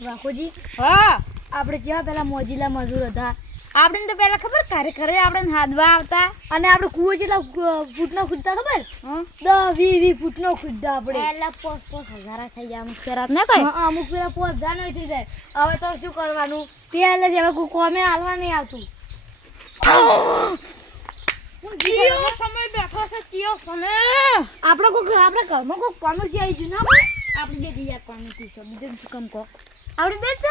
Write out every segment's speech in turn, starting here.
વાખોજી હા આપણે જેવા પેલા મોજીલા મજૂર હતા આપણે તો પેલા ખબર ઘરે આપણે હાદવા આવતા અને આપણે કૂવો જેટલા ફૂટનો ખુદતા ખબર 10-20 ફૂટનો ખુદતા આપણે પેલા 5,000 થઈ જાય અમુક ફેરાત ના કઈ અમુક પેલા 5,000 નો થઈ જાય હવે તો શું કરવાનું પેલે જ હવે કોઈ કોમે હાલવા નહીં આવતું ચિયો સમય બેઠો છે ચિયો સમય આપણે ઘરમાં કોઈ કોમે જે આવી ગયું ના આપણે બે યાર પાણી પીશો બીજું શું કામ કહો આપણે બે જ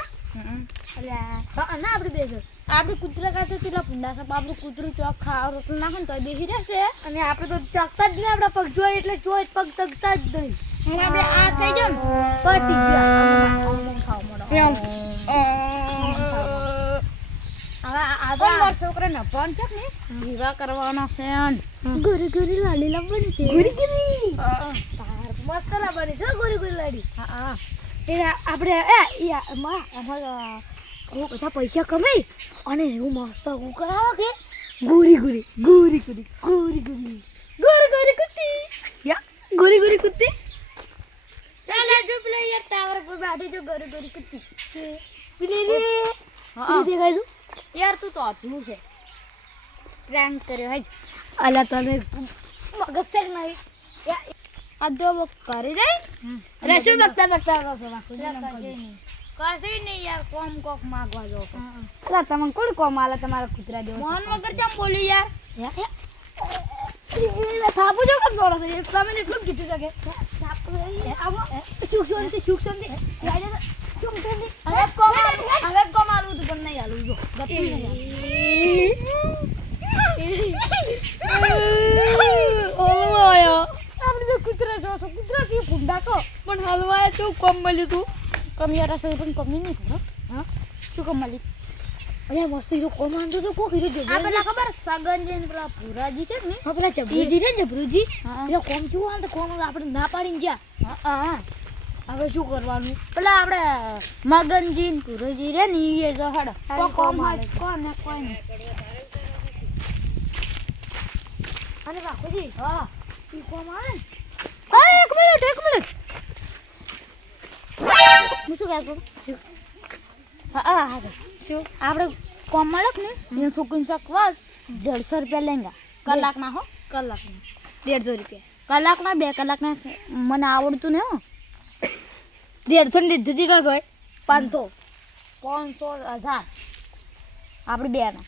અલ્યા ના આપણે બે જ આપણે કૂતરા કાઢે કેટલા ભૂંડા છે આપણું કૂતરું ચોક ખાવા રોટલું નાખે ને તો બેસી રહેશે અને આપણે તો ચકતા જ નહીં આપણા પગ જોઈએ એટલે જોઈ પગ તકતા જ નહીં અને આપણે આ થઈ જાય ને પટી ગયા ખાવા મળો હવે પણ મારા છોકરાને પણ છે ને વિવાહ કરવાનો છે ગોરી ગોરી લાડી લાવવાની છે ગોરી ગોરી મસ્ત લાવવાની છે ગોરી ગોરી લાડી હા એટલે આપણે બહુ બધા પૈસા કમાઈ અને એવું મસ્ત હું કરાવો કે ગોરી ગોરી ગોરી ગોરી ગોરી ગોરી ગોરી ગોરી કુત્તી ગોરી ગોરી કુત્તી ચાલે જો પેલા યાર ટાવર પર બેઠી જો ગોરી ગોરી કુત્તી દેખાય છું યાર તું તો આટલું છે પ્રેન્ક કર્યો હજ અલા તને મગજ છે કે નહીં અધો બક કરી જાય અરે શું બકતા બકતા કરો છો કશું નહીં યાર કોમ કોક માગવા જો અલા તમને કોણ કોમ આલા તમારા કૂતરા દેવો મોહન વગર ચમ બોલી યાર થાપુ જો કમ સોળો છે તમે એટલું જ કીધું છે કે સુખ શાંતિ હવે કોમ આલું તો પણ નહીં આલું જો આપણે તો કૂતરા જો છો કૂતરા થી ભૂંડા તો પણ હલવાય તો કમ મળ્યું તું કમ યાર રસોઈ પણ કમી નહીં કરો હા શું કમ મળી અરે મસ્ત હીરો કોમ આંધો તો કોક હીરો જો આ પેલા ખબર સગન જઈને પેલા ભૂરાજી છે ને હા પેલા જબરુજી રે જબરુજી હા. પેલા કોમ કેવું આંધો કોમ આપણે ના પાડીને ગયા હા હવે શું કરવાનું પેલા આપણે મગનજી ને ભૂરાજી રે ને એ જો હડ હાલ કોમ હાલે. કોને કોને અને બાપુજી હા ઈ કોમ આવે એક મિનિટ હું શું કહેતો હા શું આપણે કોમ મળે ને એ છોકરીને શકવા 150 રૂપિયા લેંગા કલાકના હો કલાકનું 150 રૂપિયા કલાકના 2 કલાકના મને આવડતું ને હો 150 ની જુદી ના હોય 500 500 1000 આપણે બે ના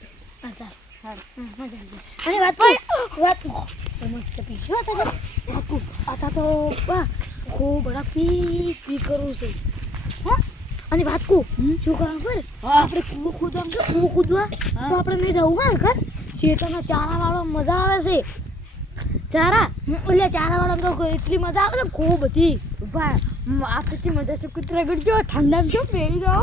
અને વાત મસ્ત પીછો હતા તો ખૂબ બડા પી કરું છે હા અને વાત કો શું કરવાનું ખબર આપણે કૂવો કૂદવા તો આપણે નહીં જવું હા કર શેતાના ચારા વાળો મજા આવે છે ચારા એટલે ચારા વાળા તો એટલી મજા આવે ને ખૂબ બધી આખી મજા છે કૂતરા ગડજો ઠંડા જો પેરી રહો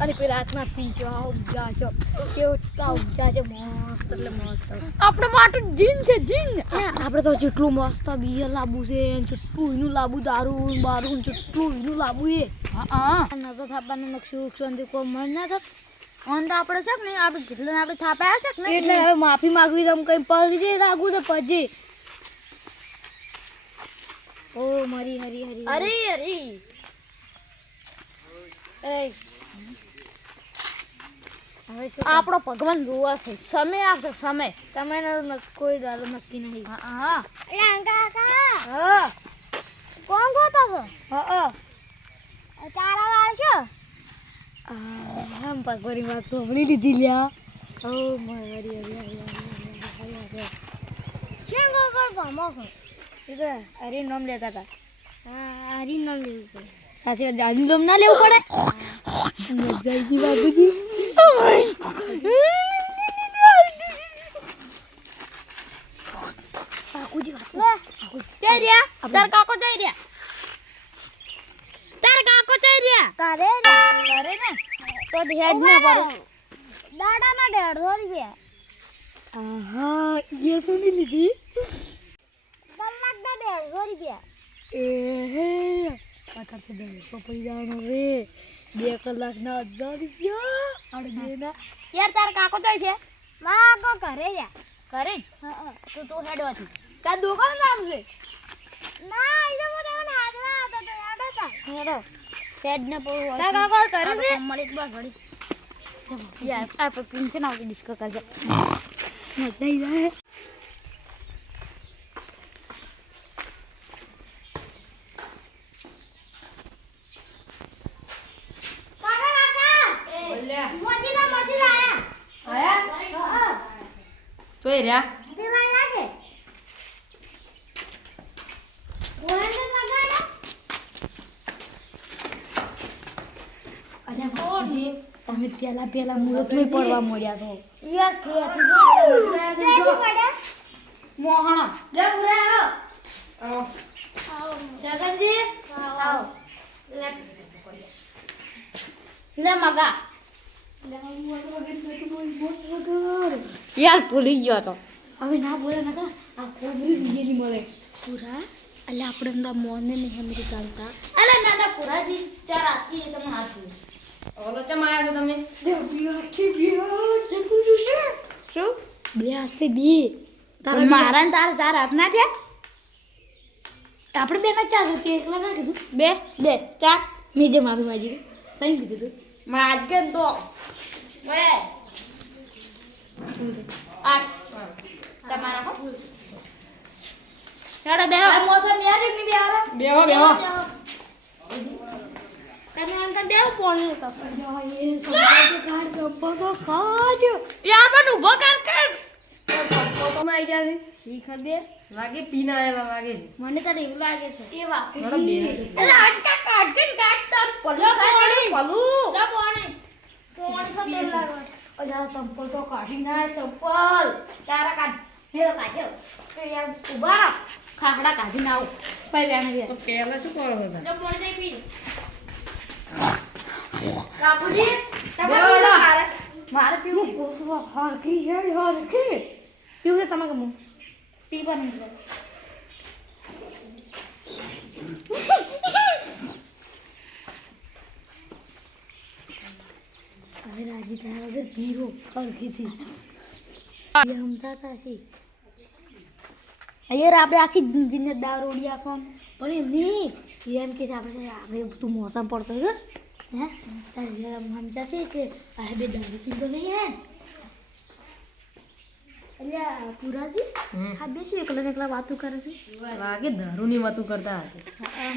અને પેલા હાથમાં પીછો ઉપજા છે કેવું ઉપજા છે મસ્ત એટલે મસ્ત આપણે માટું જીન છે જીન આપણે તો જેટલું મસ્ત બિયર લાવવું છે જેટલું એનું લાવવું દારૂ બારું જેટલું એનું લાવવું એ હા ના તો થાપાને નકશું શાંતિ કોઈ મન ના થત ઓન તો આપણે છે ને આપણે જેટલું આપણે થાપાયા છે ને એટલે હવે માફી માંગવી તમે કઈ પગ રાખવું તો પછી ઓ મારી હરી હરી અરે એ હવે શું આપણો ભગવાન જોવા છે સમય આવશે સમય સમયનો કોઈ દાડો નક્કી નહીં હા હા કોણ ગોતો છો હા ચારા વાળ છો આમ પગોરી વાત તો હમણી લીધી લ્યા ઓ મારી હરી હરી કેમ ગોકળ ભમો છો એ તો હરી નામ લેતા હતા હા હરી નામ લેવું પડે સાચી વાત દાદીનું નામ ના લેવું પડે મજાઈ બાબુજી બાપુજી જઈ રહ્યા તાર કાકો જઈ રહ્યા કરે ને તો હેડ ના પડે દાડાના 150 રૂપિયા આહા ये सुनी લીધી કલાકના 150 રૂપિયા એ હે પાછા તો બેસો પડી જવાનો રે 2 કલાકના 1000 રૂપિયા આપણે બેના યાર તાર કાકો જઈ છે કાકો ઘરે રહ્યા ઘરે તો તું હેડવાથી તાર દુકાન નામ છે ના એ તો મને હાથમાં આવતો તો હેડો તા હેડો હેડ ને પર તા કાકા કરે છે મળી બસ ઘડી યાર આપણે પિન્શન આવતી ડિસ્કસ કરજે મજા આવી જાય તોય રહ્યા તમે પેલા મુહૂર્તમાં પડવા મળ્યા છો યાર મોહણ જગનજી આવો લે મગા યાર ભૂલી ગયો તો હવે ના બોલે ના આ કોબરી બીજેની મળે પૂરા એટલે આપણે અંદર મોને નહીં હમી ચાલતા અલે ના ના પૂરાજી ચાર આખી તમે હાથી ઓલો ચમ આયા છો તમે શું બે હાથે બે પણ મારા ને તારા ચાર હાથ ના થયા આપણે બે ના ચાર હતી એકલા ના કીધું બે બે ચાર મેં જે માફી માગી તઈ કીધું તું માર કે તો બે આઠ તમારા હો ચાલો બે મોસમ યાર એક ની બે આરો બેહો બેહો તમે અંકલ બે પોણી તો એ સંપર્ક કાર્ડ સંપર્ક કાર્ડ યાર પણ ઉભો કર તમે આવી ગયા છે શી ખબર લાગે પીના આયેલા લાગે છે મને તો એવું લાગે છે એ વાત બરાબર બે છે. એટલે આટકા કાઢ કે કાઢ તાર પડ્યો પાણી પલું જા પાણી પાણી સો તેલ લાગવા અજા સંપલ તો કાઢી ના સંપલ તારા કાઢ મેળો કાઢ્યો તો યાર ઉભા ખાખડા કાઢી ના આવ ભાઈ બેન તો પહેલા શું કરો છો તમે? જો પાણી દઈ પી કાપુજી બેહો લા. મારે પીવું હરખી હેડ હરખી પીવું છે તમે કમું પી પણ નહીં હવે રાજી થયા વગર પીવો ખરખીથી સમજાતા છે યાર આપણે આખી જિંદગીને દારૂડિયા છો પણ એમ નહીં એમ કે છે આપણે તું મોસમ પડતો રહ્યો હે તારે યાર સમજાશે કે આ બે દારૂ પીધો નહીં હે એટલે પુરાજી આ બે શું એકલા ને એકલા વાતો કરે છે લાગે દારૂની વાતું કરતા હશે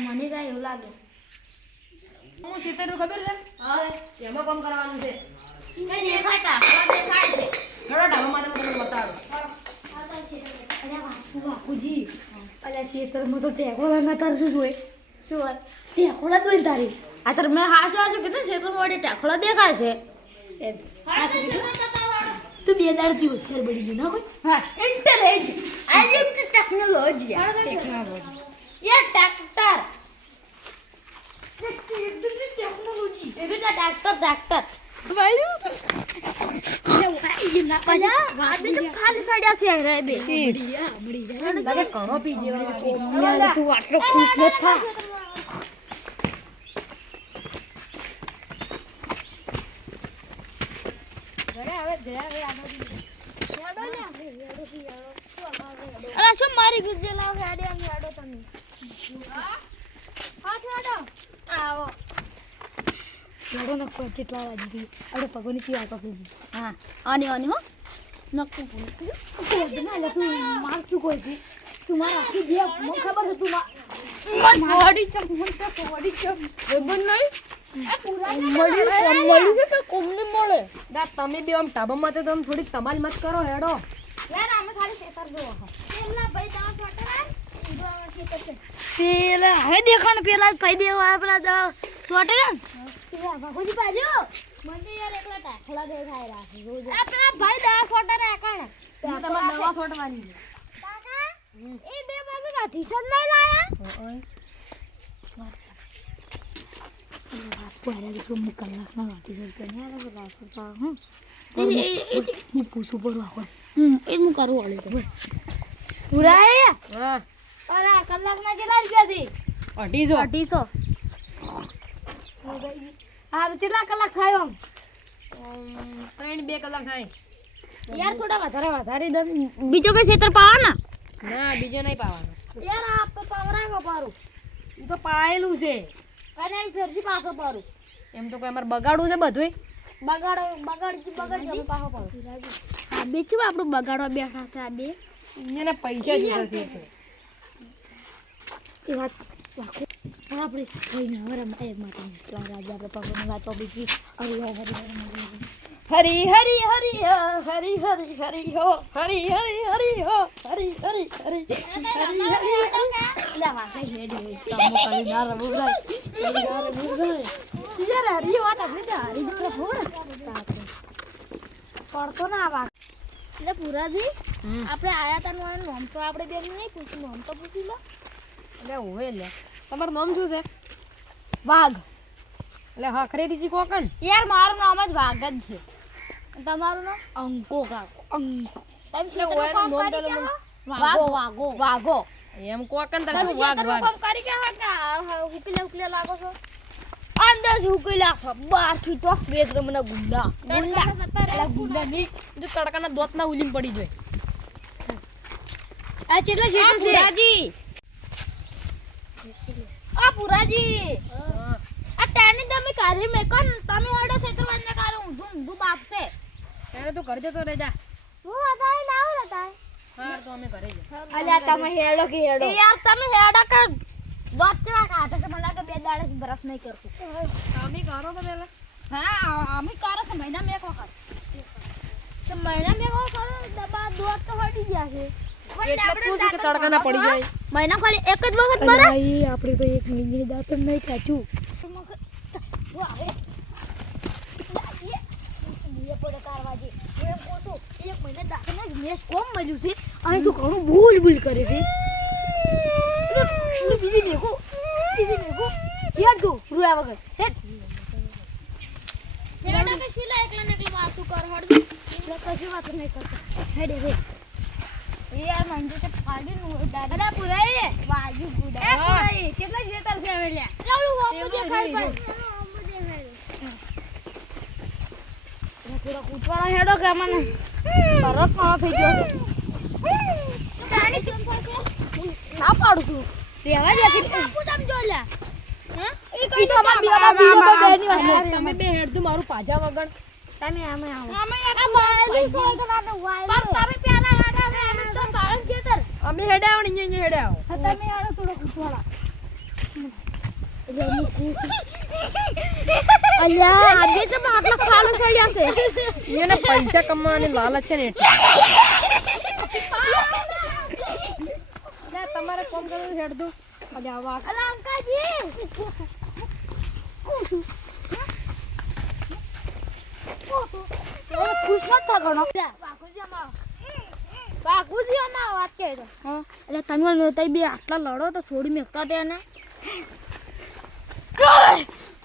મને કાંઈ એવું લાગે હું શીતળનું ખબર છે એમાં કામ કરવાનું છે કઈ દેખાતા દેખાય છે થોડો ઢાબામાં તમે તમને બતાવો બાપુજી અલ્યા શેતરમાં તો ટેકોલા ના તાર શું જોઈએ શું હોય ટેકોલા તો તારી આ તાર મેં હાસો હાસો કીધું છે તો મોડી ટાખલો દેખાય છે તું બે દાડથી હોશિયાર બની ગયું ના કોઈ હા ઇન્ટેલિજન્ટ આઈ એમ ટેકનોલોજી ટેકનોલોજી યાર ટ્રેક્ટર ટેકનોલોજી એ બી ટ્રેક્ટર ભાઈ આ બે તો ખાલી સડ્યા છે રે બે લાગે ઘણો પી ગયો તું આટલો ખુશ ન થા અલા શું મારી ગુજેલા હેડે આમ હેડો તમે હા હેડો આવો લડો ને કોઈ જેટલા વાગી ગઈ આપણે પગોની પી વાતો થઈ ગઈ હા આની આની હો નક્કી બોલું તું ના લે તું માર તું કોઈ દી તું મારા આખી બે મને ખબર છે તું બોડી ચમ મને તો બોડી ચમ બબન નહીં આ પૂરા મળી છે તો કોમને મળે દા તમે બે આમ ઢાબામાં તો તમે થોડીક તમાલ મત કરો હેડો યાર અમે ખાલી શેતર જો પેલા ભાઈ તા ફટરા ઈદો આવા શેતર છે પેલા હવે દેખાણ પેલા જ ભાઈ દેવા આપણા સોટે ને પેલા બાપુજી બાજુ મને યાર એકલા ટાખલા દેખાય રાખે રોજ આ પેલા ભાઈ દા ફોટા રાખણ હું તમારે દવા છોટવાની છે કાકા એ બે બાજુ ના ટી-શર્ટ નહીં લાયા પહેલા તો હું કલાકના વાટી શકતો નહીં આ રાખતા હું એ પૂછું પર રાખો એ હું કરું વાળી તો પૂરા હા અરે કલાકના કેટલા રૂપિયા છે 250 હા કેટલા કલાક થાય આમ 3-2 કલાક થાય યાર થોડા વધારે દમ બીજો કોઈ ક્ષેત્ર પાવાના ના બીજો નહીં પાવાનો યાર આ પાવરાગો પારું એ તો પાયેલું છે અને એમ ફેરથી પાછો પડું. એમ તો કોઈ અમારે બગાડવું છે બધુંય. બગાડી પાછો પડું. આ બે શું આપણું બગાડવા બેઠા છે આ બે? એને પૈસા જોઈતા છે એટલે. એ વાત આપણે કહીને હવે રમાય માટે રાજા આપણે પગની વાતો બીજી હરી હરી હરી હરી હરી હો હરી હરી હરી હો હરી હરી હરી હો હરી હરી હરી લે વાતે હે દે કામ કરી ના રમું ભાઈ યાર હરી વાત આપણે તો હરી તો હોર પડતો ના વાત એટલે પુરાજી આપણે આયા તા નું નામ તો આપણે બેન નહીં પૂછ્યું નામ તો પૂછી લો એટલે ઓવે લે તમારું નામ શું છે? વાઘ એટલે હખરેરીજી કોકણ યાર મારું નામ જ વાઘ જ છે તમારું નામ અંકો કાકો અંકો તમે એટલે ઓયનું નામ તો વાઘો વાઘો વાઘો એમ કોકણ તાર તમે શું વાઘ ખેતરનું વાઘ કામ કરી કે ઉકલે લાગો છો અંદર ઉકલા છો બાર થી તો બેગ્રામ ના ગુંડા એટલે ગુંડા ની જો તડકાના દોત ના ઉલીમ પડી જોય આ કેટલા છે પુરાજી આ પુરાજી આ ટાણી તમે કાઢી મેકન તમે ઓડો છેતરવાન ને કાઢો ઊંધું બાપ છે ત્યારે તું ઘરે જતો રહેજા. હું આતા ના આવતા હાર તો અમે ઘરે જા. અલ્યા તમે હેડો કે હેડો યાર તમે હેડો કે દોત કેવા કાઢે છે મને લાગે બે દાડે બ્રશ નહીં કરતું અમે કરો તો પેલા હા અમે કરે છે મહિના મેં એક વખત તો મહિના મેં એક વખત દબા દોત તો હટી ગયા છે એટલે પૂછું કે તડકા ના પડી જાય. મહિના ખાલી એક જ વખત બરસ આપણે તો એક મિનિટ દાતર નહીં કાચું. અહીં તો ઘણું બોલ બોલ કરે છે બીજી મેકો યાર તું રૂયા વગર હેડ મેડા કે શીલા એકલા નકલી વાતું કર હડ એટલે કશું વાત નહીં કરતો હેડ રે યાર મંજુ તે ફાડી નું દાદા પુરાઈ વાજુ ગુડા એ પુરાઈ કેટલા જેતર છે હવે લ્યા લાવલું હોપુ દેખાય ભાઈ હોપુ દેખાય પૂરા કૂટવાળા હેડો કે મને તરત માં થઈ ગયો તાણી કેમ થશે ના પાડું છું રેવા દે કે આપુ તમ જો લ્યા હે ઈ કઈ તો અમાર બીવા બેની વાત તમે બે હેડ તું મારું પાજા વગણ તમે આમે આવો અમે યાર વાયલી છો તો ના વાયલી પણ તમે પેલા વાડા અમે તો પાડન છેતર અમે હેડે આવો ને અહીંયા હેડે આવો. તમે આડો થોડો કૂટવાળા અલ્યા આજે તો આટલા ખાલો સળ્યા છે એને પૈસા કમાવાની લાલચ છે ને એટલે તમારે કોમ કરવું હેડ દો આજે આવા અલા અંકાજી ખુશ મત થા ઘણો બાકુજી અમાર વાત કહે તો હા એટલે તમે નોતાઈ બે આટલા લડો તો છોડી મેકતા તે ને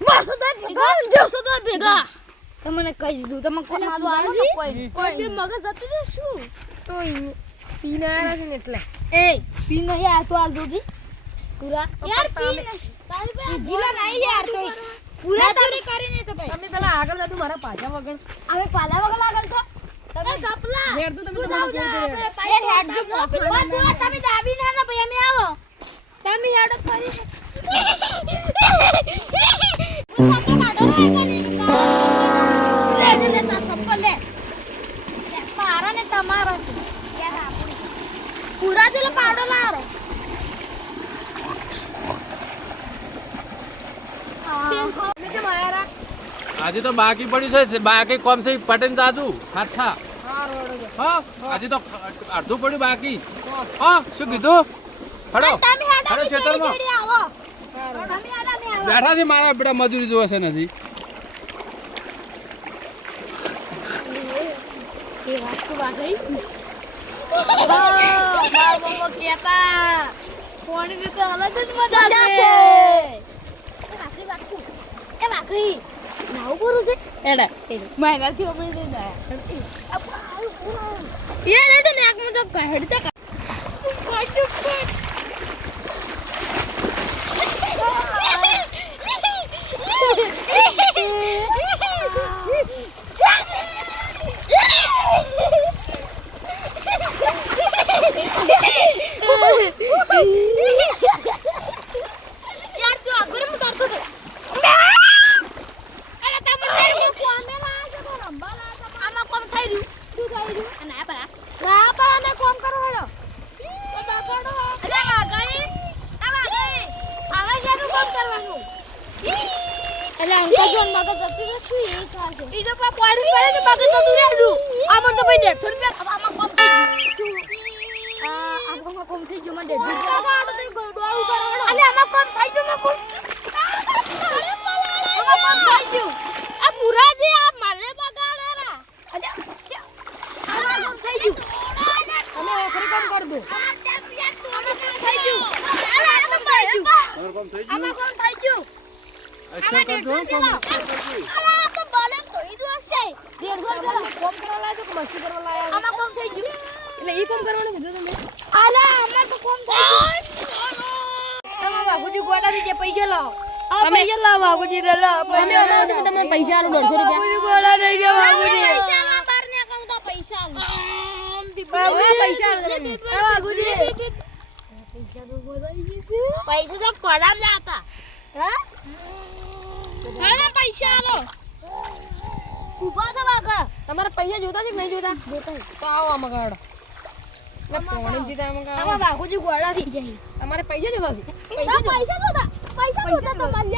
મારસો તો ભેગા જસો તો ભેગા તમને કહી દીધું તમે કોણ મારું આવે છે કોઈ મગજ જતું છે શું તો પીને આવ્યા છે ને એટલે એ પી નહીં આ તો આલ દોજી પૂરા યાર પી ગીલા નહીં યાર તો પૂરા તમે કરીને તો ભાઈ તમે પેલા આગળ જાતું મારા પાજા વગણ હવે પાલા વગર લાગલ છો તમે કપલા હેડ તું તમે તમારું જોડે હેડ. યાર હેડ જો પૂરા તમે દાબી ના ના ભાઈ અમે આવો તમે હેડ કરી હું કાઢો રે કની રે દે તા સંપલ લે મારા ને તમારો છે યાર આપણી પૂરા જેલો પાડો લારો આજે તો બાકી પડ્યું છે બાકી કોમ છે પટેન જાજુ હાથા હા આજે તો અડધું પડ્યું બાકી હા શું કીધું હડો તમે હેડો હડો ખેતરમાં કેડી આવો તમે હેડો મે આવો બેઠા છે મારા બેટા મજૂરી જોવે છે નથી એ વાત તો વાગઈ માર મમ્મો કેતા કોણી ની તો અલગ જ મજા છે એ વાગઈ નાવ કરું છે હેડે મહિનાથી અમે જઈ જાય યાર એટલે ને એકમાં તો કહેડ તો યાર તું આગળ કરતો જોન મગજ જતું રહે શું એ કાશે ઈ તો પાડી પડે તો મગજ તો દૂર આડું આમણ તો ભાઈ 150 રૂપિયા આમાં કોમ થઈ ગયું આમાં કોમ થઈ ગયો મને 150 રૂપિયા ગાડો તે ગોડવાળું કરાવડો અલે આમાં કોમ થઈ ગયો આમાં કોમ થઈ ગયું આ પુરાજી આ મારે બગાડેરા અલે આમાં કોમ થઈ ગયું તમે ખરી કામ કર દો થઈ ગયું તમારું કામ થઈ આમાં ગયું કોમ થઈ ગયું અચ્છા કરજો કોમ અચ્છા કરજો આ તો બલમ તો ઈ દો છે 150 કોમ કરવા લાયો કે મસ્તી કરવા લાયો આમાં કોમ થઈ ગયું એટલે ઈ કોમ કરવાનું કીધું તમે આલા આમાં તો કોમ થઈ ગયું તમારા બાપુજી ગોડાથી જે પૈસા લાવો પૈસા લાવો બાપુજી રે લાવો તમે તમને પૈસા આલો 150 રૂપિયા ગોડા થઈ ગયા બાપુજી પૈસા ના બાર ને કહું તો પૈસા લે પૈસા આલો તમે બાપુજી પૈસા તો પડામ જાતા હા હા પૈસા આલો ઉભા તો વાગા તમારે પૈસા જોતા છે કે નહીં જોતા તો આવો આમાં કાઢો ના પોણી જીતા આમાં કાઢો આમાં બાપુજી ગોડા થઈ જાય તમારે પૈસા જોતા છે પૈસા જોતા તમારે પૈસા જોતા તમારે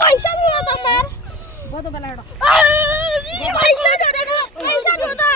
પૈસા જોતા તમારે ઉભો તો પેલા હેડો પૈસા જોતા